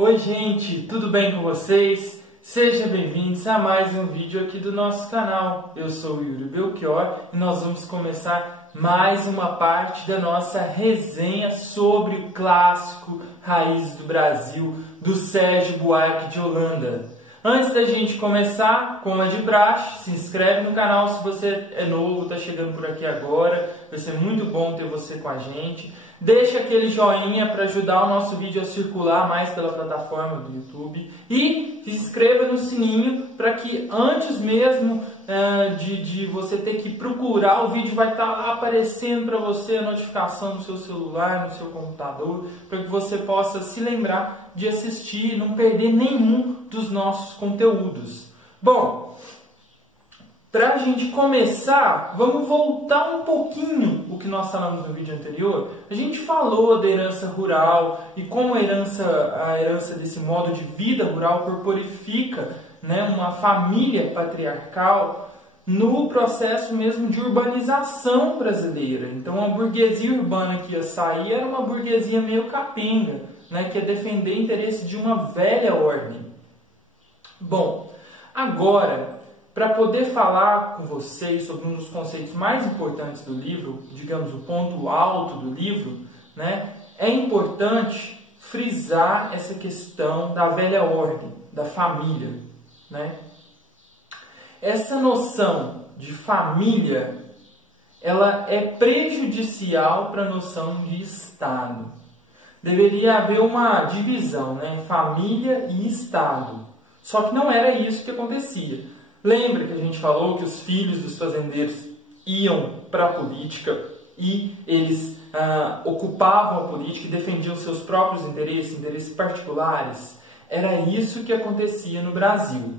Oi gente, tudo bem com vocês? Sejam bem-vindos a mais um vídeo aqui do nosso canal. Eu sou o Yuri Belchior e nós vamos começar mais uma parte da nossa resenha sobre o clássico Raízes do Brasil, do Sérgio Buarque de Holanda. Antes da gente começar, como é de praxe, se inscreve no canal se você é novo, está chegando por aqui agora. Vai ser muito bom ter você com a gente. Deixa aquele joinha para ajudar o nosso vídeo a circular mais pela plataforma do YouTube. E se inscreva no sininho para que antes mesmo de você ter que procurar, o vídeo vai estar lá aparecendo para você, a notificação no seu celular, no seu computador, para que você possa se lembrar de assistir e não perder nenhum dos nossos conteúdos. Bom, para a gente começar, vamos voltar um pouquinho o que nós falamos no vídeo anterior. A gente falou da herança rural e como a herança desse modo de vida rural corporifica, né, uma família patriarcal no processo mesmo de urbanização brasileira. Então a burguesia urbana que ia sair era uma burguesia meio capenga, né, que ia defender o interesse de uma velha ordem. Bom, agora, para poder falar com vocês sobre um dos conceitos mais importantes do livro, digamos o ponto alto do livro, né, é importante frisar essa questão da velha ordem, da família, né? Essa noção de família, ela é prejudicial para a noção de Estado. Deveria haver uma divisão, né, família e Estado. Só que não era isso que acontecia. Lembra que a gente falou que os filhos dos fazendeiros iam para a política e eles ocupavam a política e defendiam seus próprios interesses particulares? Era isso que acontecia no Brasil.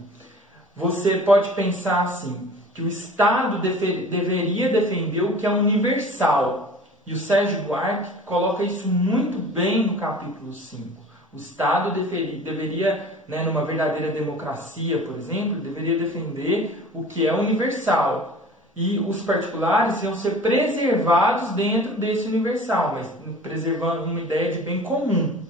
Você pode pensar assim, que o Estado deveria defender o que é universal. E o Sérgio Buarque coloca isso muito bem no capítulo 5. O Estado deveria, né, numa verdadeira democracia, por exemplo, deveria defender o que é universal. E os particulares iam ser preservados dentro desse universal, mas preservando uma ideia de bem comum,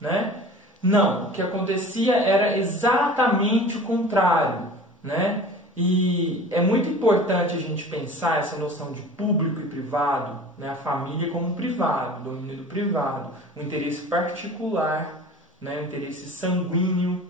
né? Não, o que acontecia era exatamente o contrário, né? E é muito importante a gente pensar essa noção de público e privado, né? A família como privado, o domínio do privado, o interesse particular, né? O interesse sanguíneo,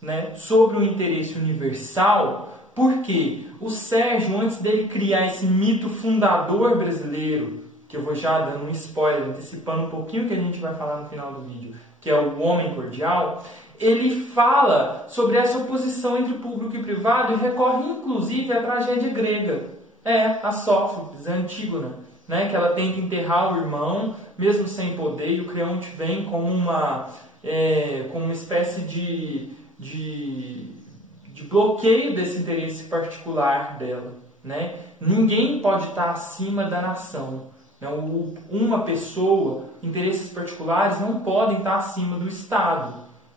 né? Sobre o interesse universal, porque o Sérgio, antes dele criar esse mito fundador brasileiro, que eu vou já dando um spoiler, antecipando um pouquinho o que a gente vai falar no final do vídeo, que é o homem cordial, ele fala sobre essa oposição entre público e privado e recorre inclusive à tragédia grega, a Sófocles, a Antígona, né, que ela tenta enterrar o irmão, mesmo sem poder, e o Creonte vem como uma espécie de bloqueio desse interesse particular dela, né? Ninguém pode estar acima da nação. Uma pessoa, interesses particulares não podem estar acima do Estado,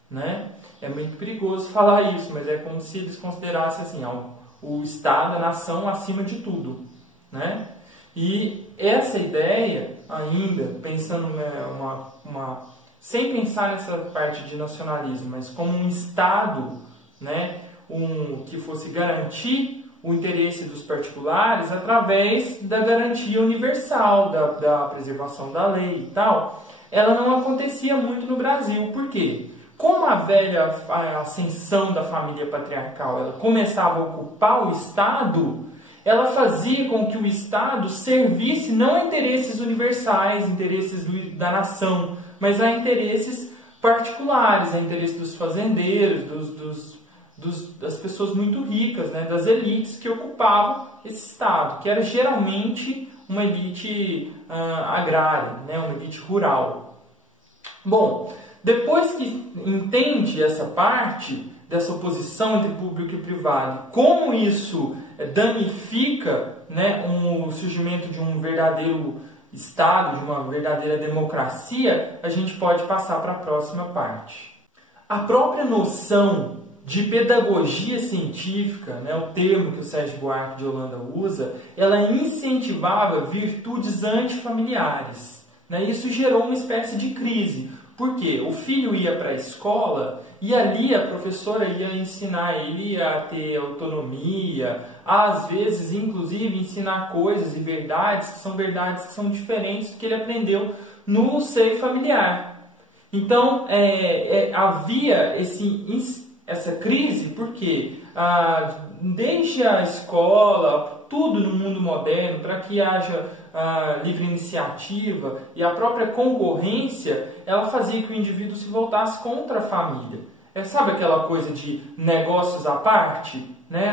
né? É muito perigoso falar isso, mas é como se eles considerassem assim, o Estado, a nação acima de tudo, né? E essa ideia, ainda pensando sem pensar nessa parte de nacionalismo, mas como um Estado, né, que fosse garantir o interesse dos particulares através da garantia universal, da preservação da lei e tal, ela não acontecia muito no Brasil. Por quê? Como a velha ascensão da família patriarcal ela começava a ocupar o Estado, ela fazia com que o Estado servisse não a interesses universais, interesses da nação, mas a interesses particulares, a interesses dos fazendeiros, das pessoas muito ricas, né, das elites que ocupavam esse Estado, que era geralmente uma elite agrária, né, uma elite rural. Bom, depois que entende essa parte dessa oposição entre público e privado, como isso danifica, né, o surgimento de um verdadeiro Estado, de uma verdadeira democracia, a gente pode passar para a próxima parte. A própria noção de pedagogia científica, né, o termo que o Sérgio Buarque de Holanda usa, ela incentivava virtudes antifamiliares, né? Isso gerou uma espécie de crise, Por quê? O filho ia para a escola e ali a professora ia ensinar ele a ter autonomia, às vezes, inclusive, ensinar coisas e verdades que são diferentes do que ele aprendeu no seio familiar. Então, havia essa crise porque desde a escola, tudo no mundo moderno, para que haja livre iniciativa e a própria concorrência, ela fazia que o indivíduo se voltasse contra a família. Sabe aquela coisa de negócios à parte? Né?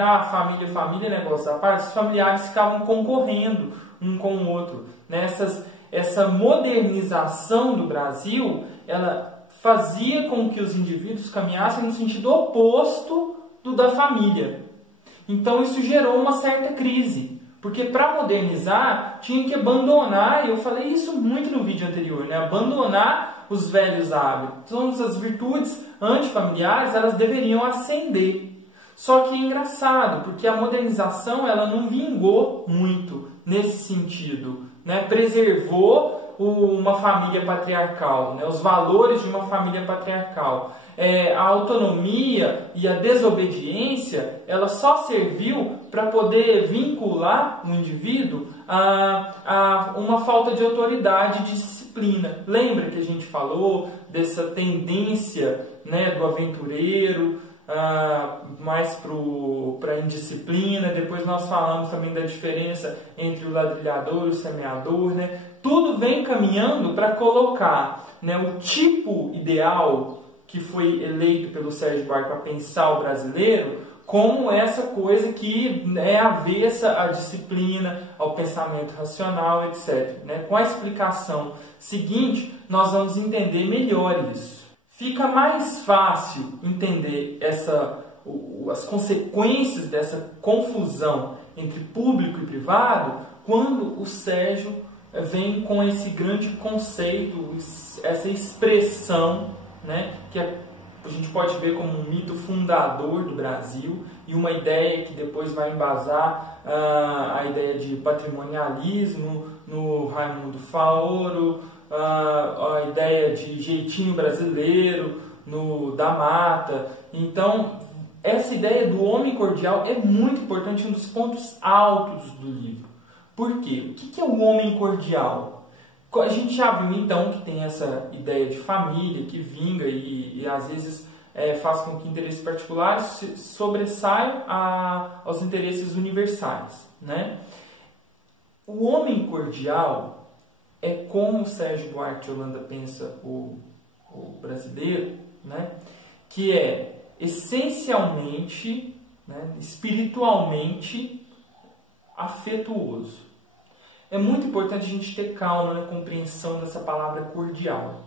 Família, negócios à parte. Os familiares ficavam concorrendo um com o outro. Né? Essa modernização do Brasil, ela fazia com que os indivíduos caminhassem no sentido oposto do da família. Então isso gerou uma certa crise, porque para modernizar tinha que abandonar, e eu falei isso muito no vídeo anterior, né? Abandonar os velhos hábitos. Então as virtudes antifamiliares, elas deveriam ascender. Só que é engraçado, porque a modernização ela não vingou muito nesse sentido, né? Preservou uma família patriarcal, né? Os valores de uma família patriarcal. A autonomia e a desobediência, ela só serviu para poder vincular o indivíduo a uma falta de autoridade e disciplina. Lembra que a gente falou dessa tendência, né, do aventureiro mais para a indisciplina? Depois nós falamos também da diferença entre o ladrilhador e o semeador, né? Tudo vem caminhando para colocar, né, o tipo ideal que foi eleito pelo Sérgio Buarque para pensar o brasileiro como essa coisa que é avessa à disciplina, ao pensamento racional, etc. Né? Com a explicação seguinte, nós vamos entender melhor isso. Fica mais fácil entender as consequências dessa confusão entre público e privado quando o Sérgio vem com esse grande conceito, essa expressão, né, que a gente pode ver como um mito fundador do Brasil e uma ideia que depois vai embasar a ideia de patrimonialismo no Raimundo Faoro, a ideia de jeitinho brasileiro no Da Mata. Então, essa ideia do homem cordial é muito importante, um dos pontos altos do livro. Por quê? O que é o homem cordial? A gente já viu então que tem essa ideia de família que vinga e às vezes faz com que interesses particulares sobressaiam aos interesses universais, né? O homem cordial é como o Sérgio Buarque de Holanda pensa o brasileiro, né? Que é essencialmente, né, espiritualmente afetuoso. É muito importante a gente ter calma na compreensão dessa palavra cordial.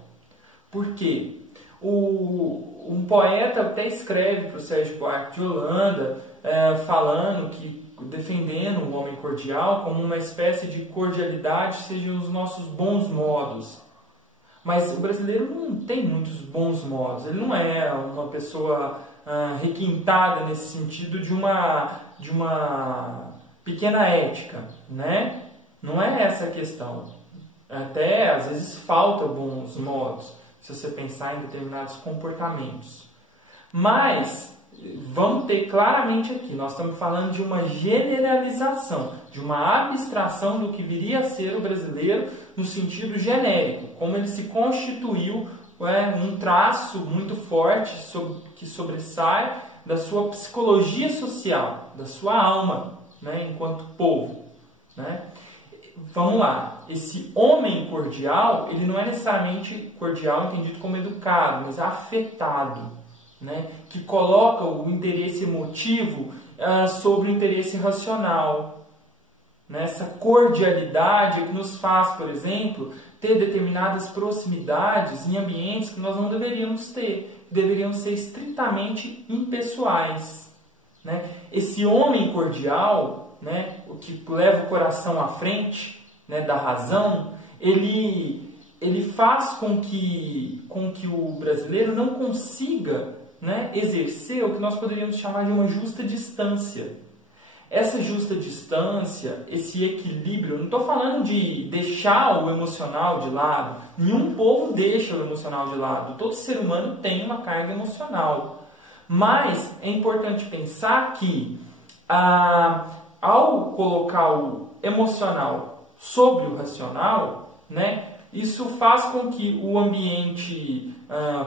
Por quê? Um poeta até escreve para o Sérgio Buarque de Holanda, falando que, defendendo o homem cordial como uma espécie de cordialidade sejam os nossos bons modos. Mas o brasileiro não tem muitos bons modos. Ele não é uma pessoa requintada nesse sentido de uma pequena ética, né? Não é essa a questão. Até, às vezes, falta bons modos, se você pensar em determinados comportamentos. Mas, vamos ter claramente aqui, nós estamos falando de uma generalização, de uma abstração do que viria a ser o brasileiro no sentido genérico, como ele se constituiu, um traço muito forte que sobressai da sua psicologia social, da sua alma, né, enquanto povo, né? Vamos lá, esse homem cordial, ele não é necessariamente cordial entendido como educado, mas afetado, né? Que coloca o interesse emotivo sobre o interesse racional. Né? Essa cordialidade é que nos faz, por exemplo, ter determinadas proximidades em ambientes que nós não deveríamos ter, que deveriam ser estritamente impessoais. Né? Esse homem cordial, né, o que leva o coração à frente, né, da razão, ele faz com que o brasileiro não consiga, né, exercer o que nós poderíamos chamar de uma justa distância. essa justa distância, esse equilíbrio, não estou falando de deixar o emocional de lado, nenhum povo deixa o emocional de lado, todo ser humano tem uma carga emocional. Mas é importante pensar que ao colocar o emocional sobre o racional, né, isso faz com que o ambiente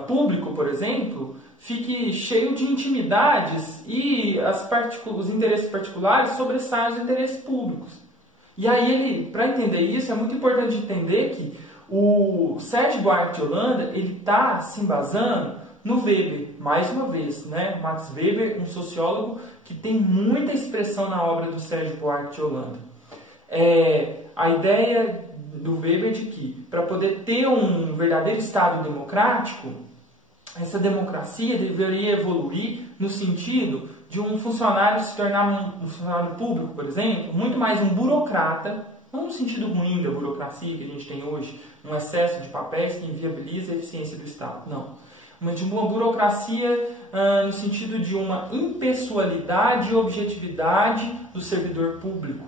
público, por exemplo, fique cheio de intimidades e os interesses particulares sobressaem os interesses públicos. E aí, para entender isso, é muito importante entender que o Sérgio Buarque de Holanda ele está se embasando no Weber, mais uma vez, né? Max Weber, um sociólogo que tem muita expressão na obra do Sérgio Buarque de Holanda. A ideia do Weber é de que, para poder ter um verdadeiro Estado democrático, essa democracia deveria evoluir no sentido de um funcionário se tornar um funcionário público, por exemplo, muito mais um burocrata, não no sentido ruim da burocracia que a gente tem hoje, um excesso de papéis que inviabiliza a eficiência do Estado, não. Mas de uma burocracia no sentido de uma impessoalidade e objetividade do servidor público,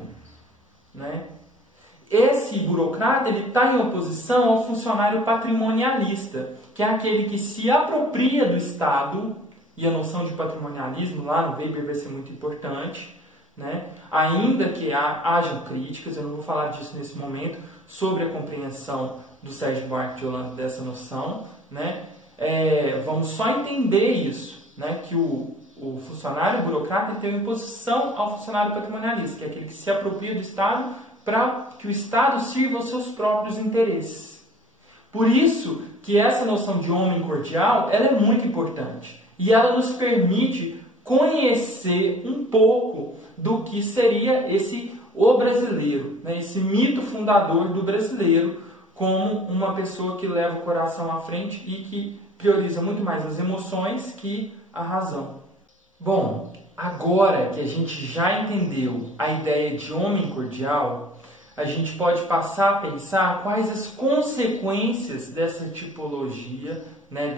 né? Esse burocrata está em oposição ao funcionário patrimonialista, que é aquele que se apropria do Estado, e a noção de patrimonialismo lá no Weber vai ser muito importante, né? Ainda que hajam críticas, eu não vou falar disso nesse momento, sobre a compreensão do Sérgio Buarque de Holanda dessa noção, né? Vamos só entender isso, né? Que o funcionário burocrata tem oposição ao funcionário patrimonialista, que é aquele que se apropria do Estado para que o Estado sirva aos seus próprios interesses. Por isso que essa noção de homem cordial ela é muito importante e ela nos permite conhecer um pouco do que seria o brasileiro, né? Esse mito fundador do brasileiro como uma pessoa que leva o coração à frente e que prioriza muito mais as emoções que a razão. Bom, agora que a gente já entendeu a ideia de homem cordial, a gente pode passar a pensar quais as consequências dessa tipologia, né,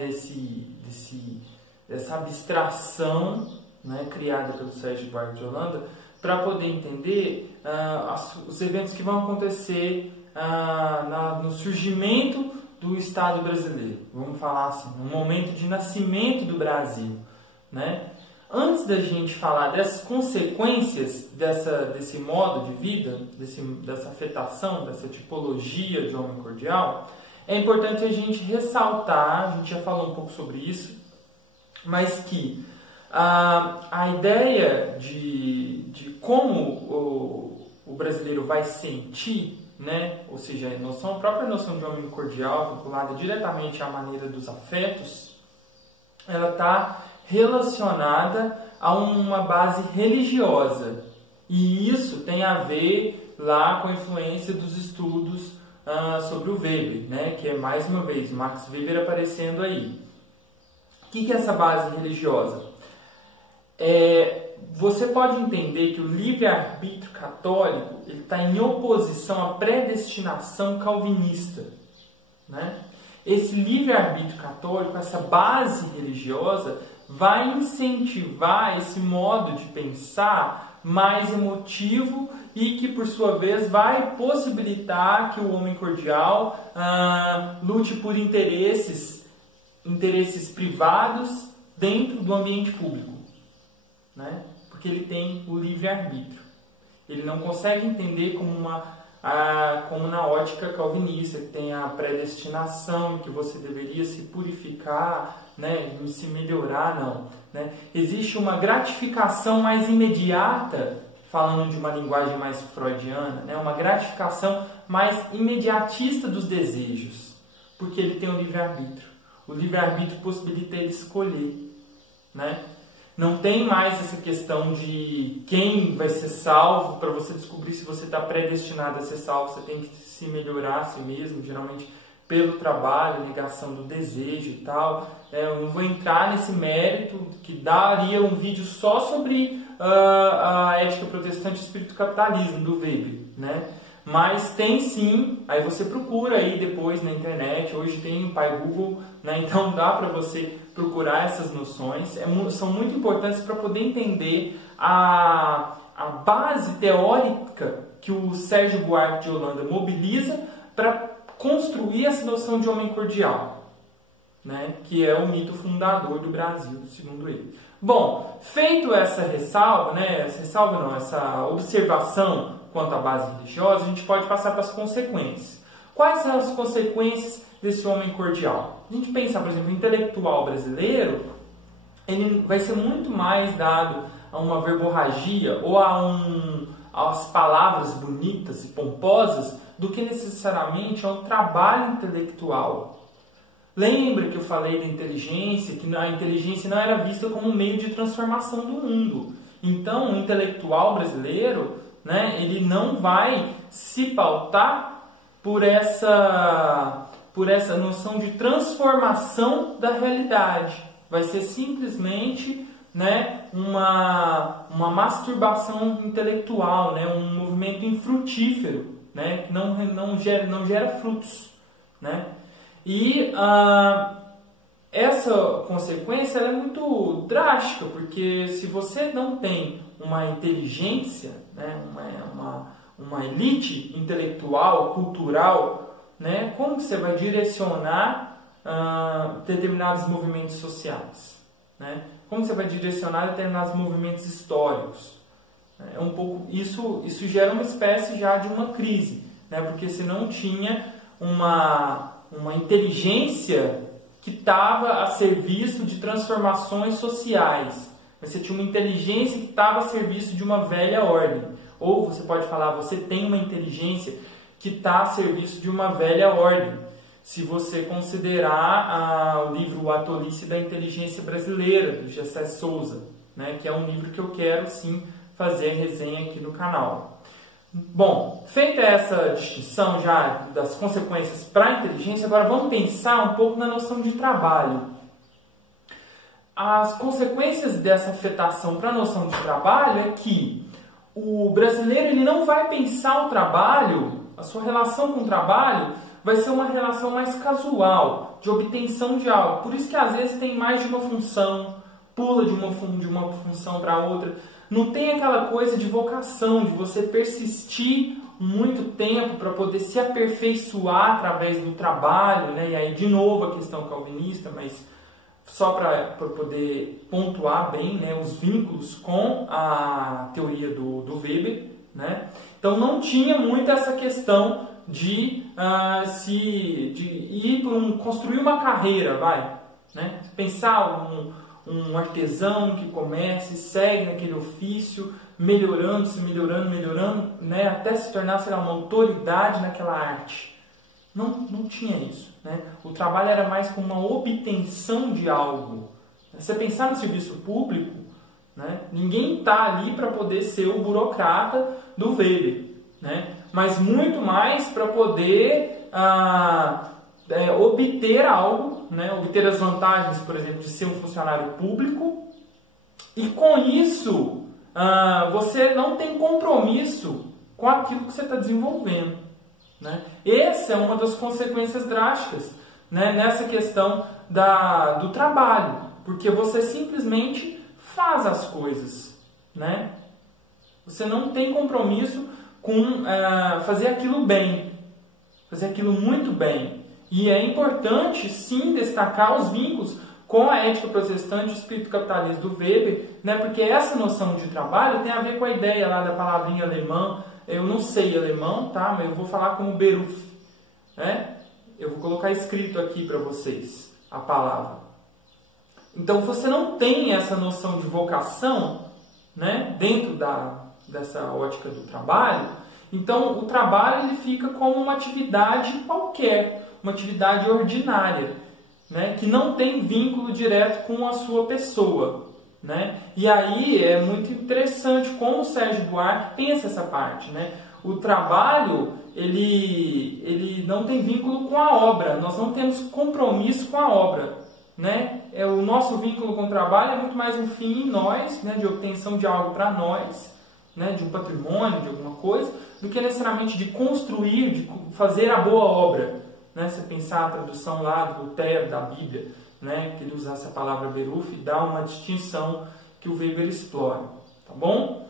dessa abstração, né, criada pelo Sérgio Buarque de Holanda, para poder entender os eventos que vão acontecer no surgimento do Estado brasileiro. Vamos falar assim, no momento de nascimento do Brasil, né? Antes da gente falar das consequências desse modo de vida, dessa afetação, dessa tipologia de homem cordial, é importante a gente ressaltar, a gente já falou um pouco sobre isso, mas que a ideia de como o brasileiro vai sentir, né? Ou seja, a própria noção de homem cordial, vinculada diretamente à maneira dos afetos, ela está relacionada a uma base religiosa. E isso tem a ver lá com a influência dos estudos sobre o Weber, né? Que é, mais uma vez, Max Weber aparecendo aí. O que é essa base religiosa? Você pode entender que o livre-arbítrio católico está em oposição à predestinação calvinista, né? Esse livre-arbítrio católico, essa base religiosa, vai incentivar esse modo de pensar mais emotivo e que, por sua vez, vai possibilitar que o homem cordial lute por interesses privados dentro do ambiente público, né? Porque ele tem o livre-arbítrio. Ele não consegue entender como na ótica calvinista, que tem a predestinação, que você deveria se purificar, né, se melhorar, não. Né? Existe uma gratificação mais imediata, falando de uma linguagem mais freudiana, né, uma gratificação mais imediatista dos desejos, porque ele tem o livre-arbítrio. O livre-arbítrio possibilita ele escolher, né? Não tem mais essa questão de quem vai ser salvo. Para você descobrir se você está predestinado a ser salvo, você tem que se melhorar a si mesmo, geralmente pelo trabalho, negação do desejo e tal. Eu não vou entrar nesse mérito, que daria um vídeo só sobre a ética protestante e espírito capitalismo, do Weber, né? Mas tem sim, aí você procura aí depois na internet, hoje tem o Pai Google, né? Então dá para você procurar essas noções, são muito importantes para poder entender a a base teórica que o Sérgio Buarque de Holanda mobiliza para construir essa noção de homem cordial, né? Que é o mito fundador do Brasil, segundo ele. Bom, feito essa ressalva, né? Essa observação quanto à base religiosa, a gente pode passar para as consequências. Quais são as consequências desse homem cordial? A gente pensa, por exemplo, o intelectual brasileiro, ele vai ser muito mais dado a uma verborragia ou às palavras bonitas e pomposas do que necessariamente a um trabalho intelectual. Lembra que eu falei da inteligência, que a inteligência não era vista como um meio de transformação do mundo. Então, o intelectual brasileiro, né, ele não vai se pautar por essa noção de transformação da realidade. Vai ser simplesmente, né, uma masturbação intelectual, né, um movimento infrutífero, né, que não gera frutos, né? E essa consequência ela é muito drástica, porque se você não tem uma inteligência, né, uma elite intelectual, cultural, né, como você vai direcionar determinados movimentos sociais? Né? Como você vai direcionar determinados movimentos históricos? É um pouco, isso gera uma espécie já de uma crise, né? Porque você não tinha uma inteligência que estava a serviço de transformações sociais. Você tinha uma inteligência que estava a serviço de uma velha ordem. Ou você pode falar, você tem uma inteligência que está a serviço de uma velha ordem. Se você considerar o livro O A Tolice da Inteligência Brasileira, do Gessé Souza, né, que é um livro que eu quero sim fazer resenha aqui no canal. Bom, feita essa distinção já das consequências para a inteligência, agora vamos pensar um pouco na noção de trabalho. As consequências dessa afetação para a noção de trabalho é que o brasileiro ele não vai pensar o trabalho, a sua relação com o trabalho vai ser uma relação mais casual, de obtenção de algo. Por isso que às vezes tem mais de uma função, pula de uma função para outra. Não tem aquela coisa de vocação, de você persistir muito tempo para poder se aperfeiçoar através do trabalho, né? E aí de novo a questão calvinista, mas só para poder pontuar bem, né, os vínculos com a teoria do Weber, né? Então não tinha muito essa questão de ir por construir uma carreira, né? Pensar um artesão que comece, segue naquele ofício, melhorando, né? Até se tornar, sei lá, uma autoridade naquela arte. Não tinha isso, né? O trabalho era mais como uma obtenção de algo. Você pensar no serviço público, né? Ninguém está ali para poder ser o burocrata do Weber, né? Mas muito mais para poder obter algo, né? Obter as vantagens, por exemplo, de ser um funcionário público. E com isso, você não tem compromisso com aquilo que você está desenvolvendo. Né? Essa é uma das consequências drásticas, né, nessa questão do trabalho, porque você simplesmente faz as coisas, né? Você não tem compromisso com fazer aquilo bem, fazer aquilo muito bem. E é importante sim destacar os vínculos com a ética protestante e o espírito capitalista do Weber, né, porque essa noção de trabalho tem a ver com a ideia lá da palavrinha alemã. Eu não sei alemão, tá? Mas eu vou falar como Beruf, né? Eu vou colocar escrito aqui para vocês a palavra. Então, você não tem essa noção de vocação, né? Dentro dessa ótica do trabalho. Então, o trabalho ele fica como uma atividade qualquer, uma atividade ordinária, né? Que não tem vínculo direto com a sua pessoa. Né? E aí é muito interessante como o Sérgio Buarque pensa essa parte, né? O trabalho ele não tem vínculo com a obra, nós não temos compromisso com a obra, né? O nosso vínculo com o trabalho é muito mais um fim em nós, né? De obtenção de algo para nós, né? De um patrimônio, de alguma coisa, do que necessariamente de construir, de fazer a boa obra, né? Se pensar a tradução lá do Lutero, da Bíblia, né, que ele usa essa palavra Beruf e dá uma distinção que o Weber explora, tá bom?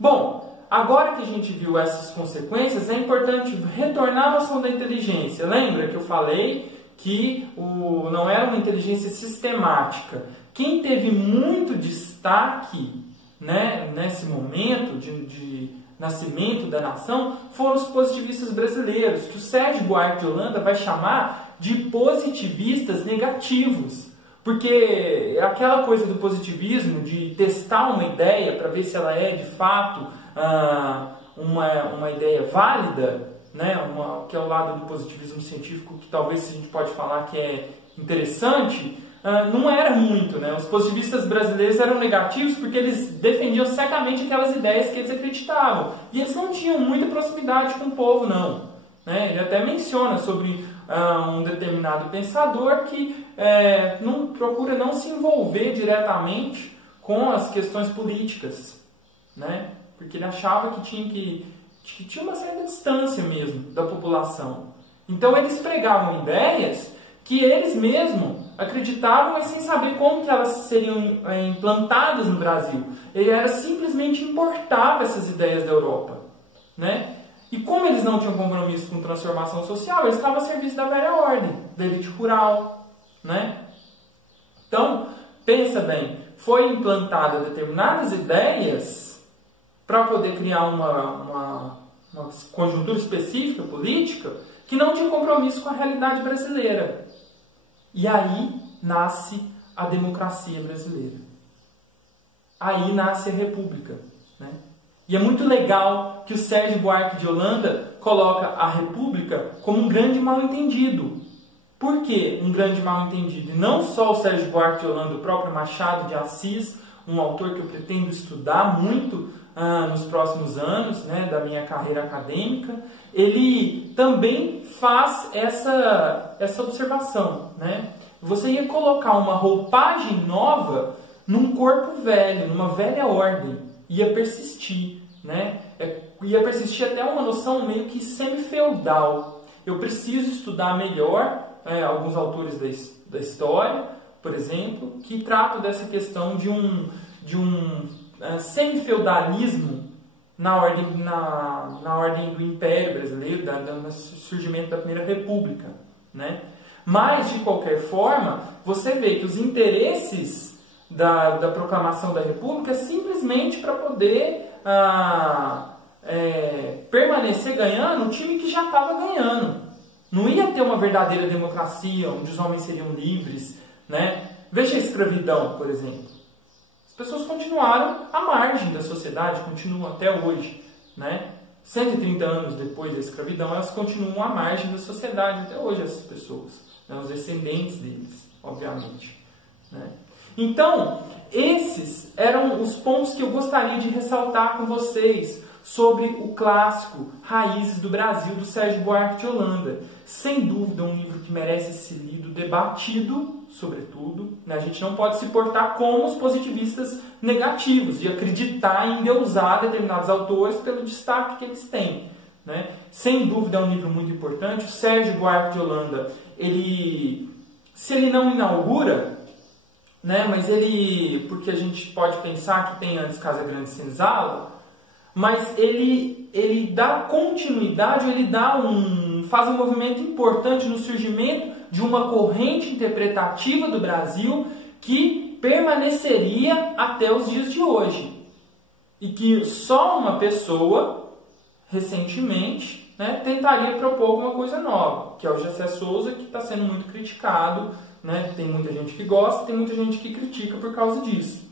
Bom, agora que a gente viu essas consequências, é importante retornar à noção da inteligência. Lembra que eu falei que não era uma inteligência sistemática? Quem teve muito destaque, né, nesse momento de nascimento da nação foram os positivistas brasileiros, que o Sérgio Buarque de Holanda vai chamar de positivistas negativos. Porque aquela coisa do positivismo, de testar uma ideia para ver se ela é de fato uma ideia válida, né? Que é o lado do positivismo científico, que talvez a gente pode falar que é interessante, não era muito, né? Os positivistas brasileiros eram negativos porque eles defendiam cegamente aquelas ideias que eles acreditavam. E eles não tinham muita proximidade com o povo, não. Né? Ele até menciona sobre um determinado pensador que procura não se envolver diretamente com as questões políticas, né? Porque ele achava que tinha uma certa distância mesmo da população. Então eles pregavam ideias que eles mesmos acreditavam, mas sem saber como que elas seriam implantadas no Brasil. Ele era simplesmente importava essas ideias da Europa, né? E como eles não tinham compromisso com transformação social, eles estavam a serviço da velha ordem, da elite rural, né? Então, pensa bem, foi implantada determinadas ideias para poder criar uma conjuntura específica política que não tinha compromisso com a realidade brasileira. E aí nasce a democracia brasileira. Aí nasce a república, né? E é muito legal que o Sérgio Buarque de Holanda coloca a república como um grande mal-entendido. Por que um grande mal-entendido? E não só o Sérgio Buarque de Holanda, o próprio Machado de Assis, um autor que eu pretendo estudar muito nos próximos anos, né, da minha carreira acadêmica, ele também faz essa observação, né? Você ia colocar uma roupagem nova num corpo velho, numa velha ordem, ia persistir, né? Ia persistir até uma noção meio que semi-feudal. Eu preciso estudar melhor alguns autores da história, por exemplo, que tratam dessa questão de um semi-feudalismo na ordem do Império Brasileiro, no surgimento da Primeira República, né? Mas, de qualquer forma, você vê que os interesses da proclamação da República é simplesmente para poder permanecer ganhando o time que já estava ganhando. Não ia ter uma verdadeira democracia, onde os homens seriam livres, né? Veja a escravidão, por exemplo. As pessoas continuaram à margem da sociedade, continuam até hoje, né? 130 anos depois da escravidão, elas continuam à margem da sociedade até hoje, essas pessoas, né? Os descendentes deles, obviamente, né? Então, esses eram os pontos que eu gostaria de ressaltar com vocês sobre o clássico Raízes do Brasil, do Sérgio Buarque de Holanda. Sem dúvida, um livro que merece ser lido, debatido, sobretudo, né? A gente não pode se portar como os positivistas negativos, de acreditar em endeusar determinados autores pelo destaque que eles têm, né? Sem dúvida, é um livro muito importante. O Sérgio Buarque de Holanda, se ele não inaugura, né? Mas porque a gente pode pensar que tem antes Casa Grande Senzala, mas ele dá continuidade, faz um movimento importante no surgimento de uma corrente interpretativa do Brasil que permaneceria até os dias de hoje. E que só uma pessoa, recentemente, né, tentaria propor alguma coisa nova, que é o Jessé Souza, que está sendo muito criticado, né? Tem muita gente que gosta, tem muita gente que critica por causa disso.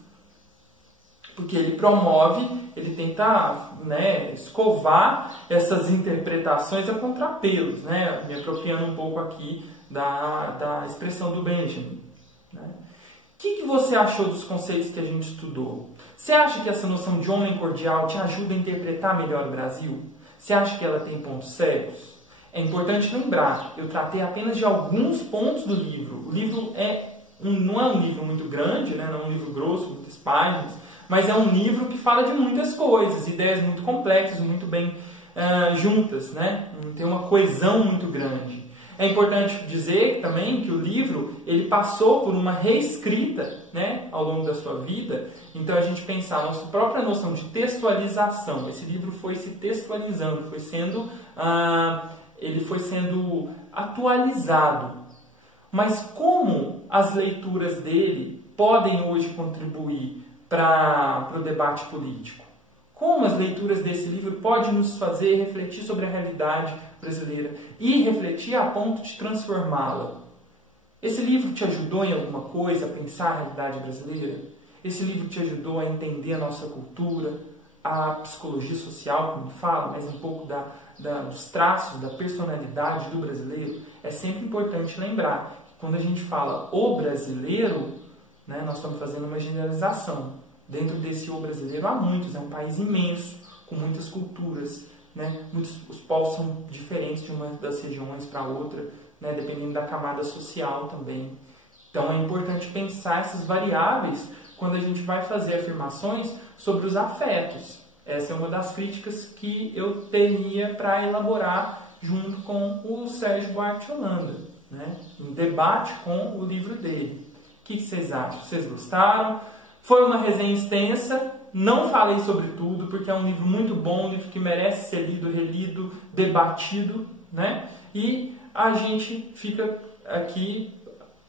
Porque ele tenta, né, escovar essas interpretações a contrapelos, né? Me apropriando um pouco aqui da expressão do Benjamin, né? O que você achou dos conceitos que a gente estudou? Você acha que essa noção de homem cordial te ajuda a interpretar melhor o Brasil? Você acha que ela tem pontos cegos? É importante lembrar, eu tratei apenas de alguns pontos do livro. O livro não é um livro muito grande, né? Não é um livro grosso, muitas páginas, mas é um livro que fala de muitas coisas, ideias muito complexas, muito bem juntas, né? Tem uma coesão muito grande. É importante dizer também que o livro ele passou por uma reescrita, né, ao longo da sua vida. Então a gente pensar na nossa própria noção de textualização. Esse livro foi se textualizando, ele foi sendo atualizado. Mas como as leituras dele podem hoje contribuir para o debate político? Como as leituras desse livro podem nos fazer refletir sobre a realidade brasileira e refletir a ponto de transformá-la? Esse livro te ajudou em alguma coisa a pensar a realidade brasileira? Esse livro te ajudou a entender a nossa cultura, a psicologia social, como fala, mas um pouco dos traços, da personalidade do brasileiro? É sempre importante lembrar que quando a gente fala o brasileiro, né, nós estamos fazendo uma generalização. Dentro desse o brasileiro há muitos, é um país imenso, com muitas culturas, né? Os povos são diferentes de uma das regiões para outra, né? Dependendo da camada social também. Então é importante pensar essas variáveis quando a gente vai fazer afirmações sobre os afetos. Essa é uma das críticas que eu teria para elaborar junto com o Sérgio Buarque de Holanda, né? Um debate com o livro dele. O que vocês acham? Vocês gostaram? Foi uma resenha extensa, não falei sobre tudo, porque é um livro muito bom, um livro que merece ser lido, relido, debatido, né? E a gente fica aqui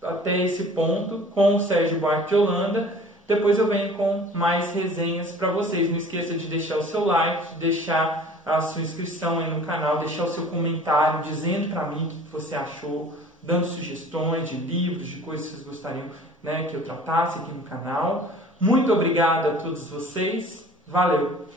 até esse ponto com o Sérgio Buarque de Holanda. Depois eu venho com mais resenhas para vocês. Não esqueça de deixar o seu like, deixar a sua inscrição aí no canal, deixar o seu comentário dizendo para mim o que você achou, dando sugestões de livros, de coisas que vocês gostariam, né, que eu tratasse aqui no canal. Muito obrigado a todos vocês. Valeu!